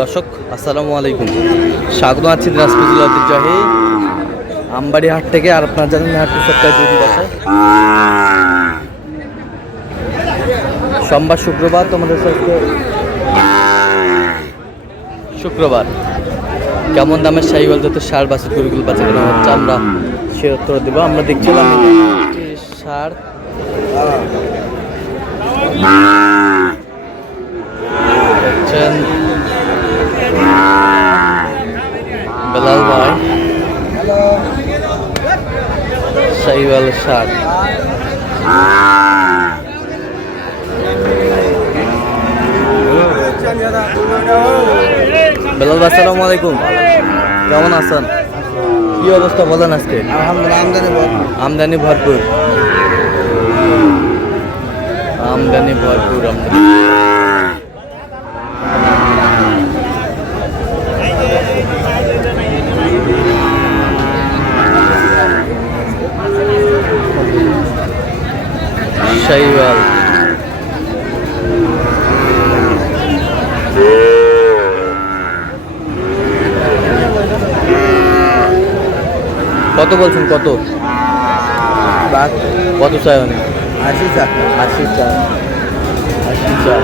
দর্শক আসসালামু আলাইকুম, স্বাগত আছি দিনাজপুর জেলা ঐতিহ্যবাহী আমবাড়ি হাট থেকে। আর আপনার জানেন হাটটি সপ্তাহে 2 দিন বসে, সোমবার শুক্রবার। তোমাদের সাথে শুক্রবার কেমন দামের সাইকেল যত সার বাছুর গরুগুলো বাচ্চা কেনা হচ্ছে আমরা সে উত্তর দেবো। আমরা দেখছিলাম সার দেখছেন বেলাল ভাই সাইওয়াল সার। বেলাল ভাই আসসালামু আলাইকুম, কেমন আছেন? কি অবস্থা বলেন আজকে? আলহামদুলিল্লাহ আমদানি ভরপুর। আমদানি ভরপুর শাইওয়াল কত বলছেন? কত কত চাই? অনেক 80 চা 80 চা 80 চা।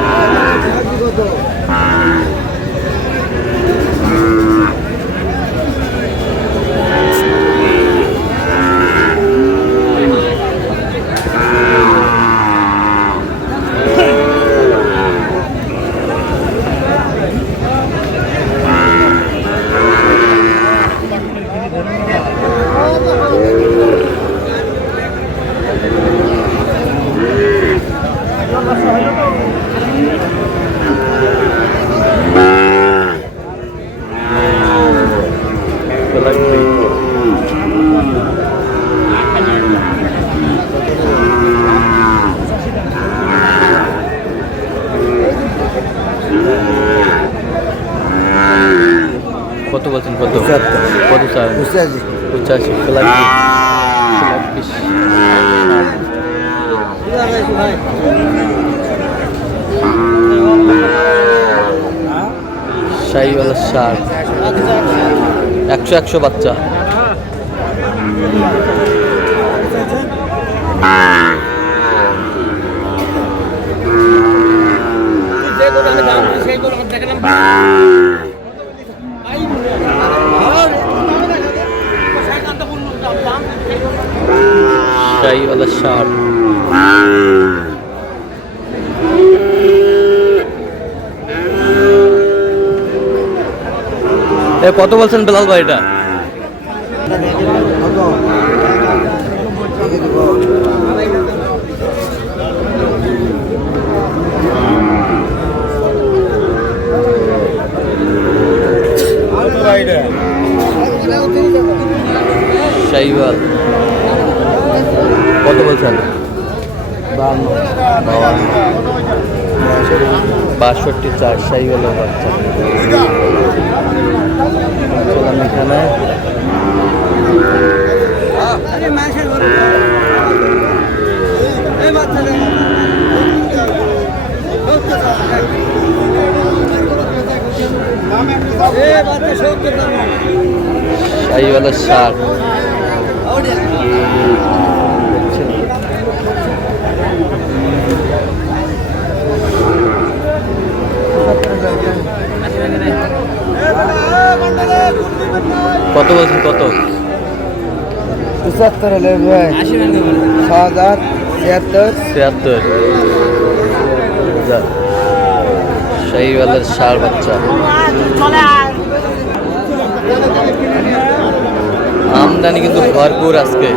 কত বলছেন? কত কত চাই? 85 শাইওয়ালা সার 100 বাচ্চা। শাইওয়ালা সার কত বলছেন বেলাল ভাই? এটা শাইওয়াল কত বলছেন? 62 চার শাইওয়াল বাচ্চা। চলাম এখানে শাইওয়ালা সার কত বলছেন? কত 75 হলে 6000 76 শাইওয়ালের সার বাচ্চা। আমদানি কিন্তু ভরপুর আজকে।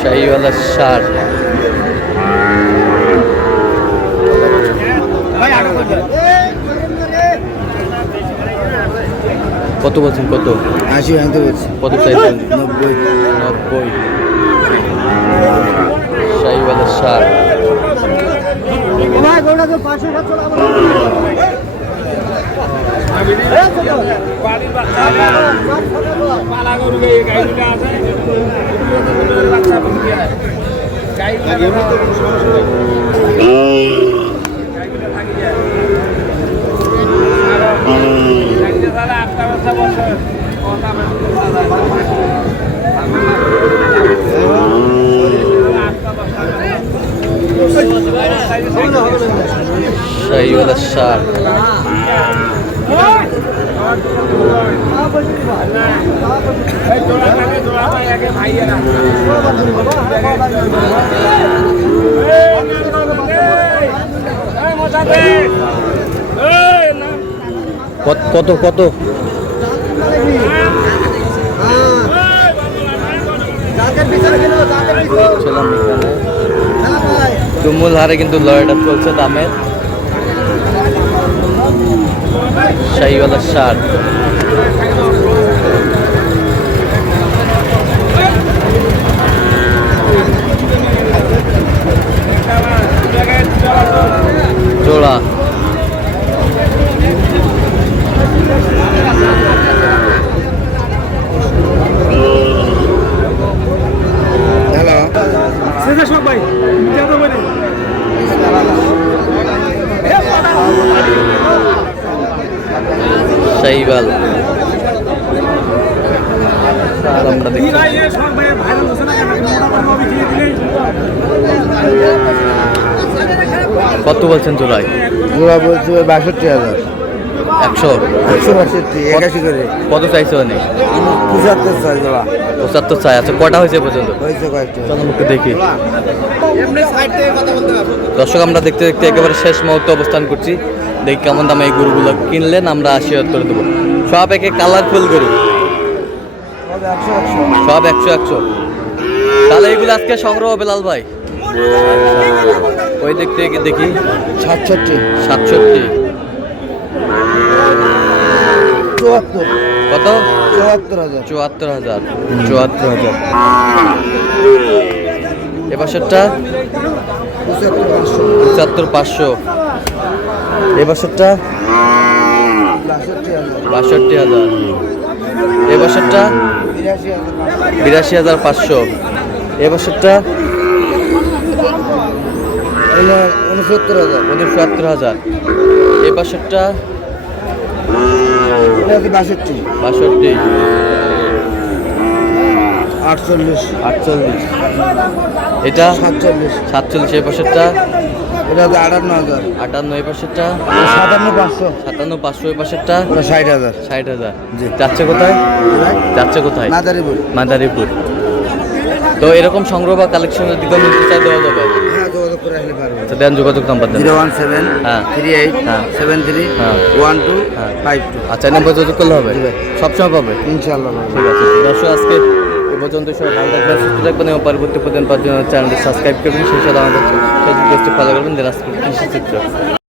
শাইওয়ালা সার কত বলছেন? কত 80 আনতে বলছি। কত চাইছেন? 90 শাইওয়ালা সার শাহিওয়ালের ষাট, কত কত ছিলাম তুমুল হারে কিন্তু লড়াইটা চলছে দামের। শাহিওয়ালের ষাট, জোড়া শাহিওয়াল। আর আমরা দেখি কত বলছেন জোড়ায়? জোড়া বলছে 62,000। 100 162, 81 করে। কত চাইছে অনেক? 75 চাই জোড়া। 75 চাই। আচ্ছা কটা হয়েছে পর্যন্ত? হয়েছে কয়েকটা। চলো মুখে দেখি। দর্শক আমরা দেখতে দেখতে একেবারে শেষ মুহূর্তে অবস্থান করছি। দেখি কেমন দামে এই গরুগুলো কিনলেন, আমরা আশীর্বাদ করে দেবো। সব একে কালারফুল গরু, সব 100-100। তাহলে এগুলো আজকে সংগ্রহ বেলাল ভাই। ওই দেখতে দেখি 67, 67, 74, কত? 74,000, 74,000, 74,000। এবছরটা 75,500, এবছরটা 62,000, এবছরটা 82,500, এবছরটা 69,000, 69,000, এবছরটা 62, 62, 48, 48, এটা 47, 47, এবছরটা এটা হচ্ছে 58,000, 58, এবছরটা 57,500, 57,500, এবছরটা ওটা 60,000। 60,000। জি। যাচ্ছে কোথায়? যাচ্ছে কোথায়? মাদারীপুর। মাদারীপুর। তো এরকম সংগ্রহ বা কালেকশনের দিকে নিতে চাই দেওয়া যাবে? হ্যাঁ, যোগাযোগ করে আসলে পারবে। আচ্ছা দেন, যোগাযোগ নাম্বার দেন। 017 হ্যাঁ। 38 হ্যাঁ। 73 হ্যাঁ। 12 হ্যাঁ। 52। আচ্ছা এই নাম্বার যোগাযোগ করলে হবে? জি ভাই। সবসময় পাবে? ইনশাআল্লাহ পারবে। ঠিক আছে দর্শক, আজকে এ পর্যন্ত সবাই ভালো থাকবেন, সুস্থ থাকবেন এবং পরবর্তী পর্যন্ত চ্যানেলটি সাবস্ক্রাইব করবেন, সেই সাথে আমাদের ফেসবুক পেজটি ফলো করবেন দিনাজপুর কৃষি চিত্র।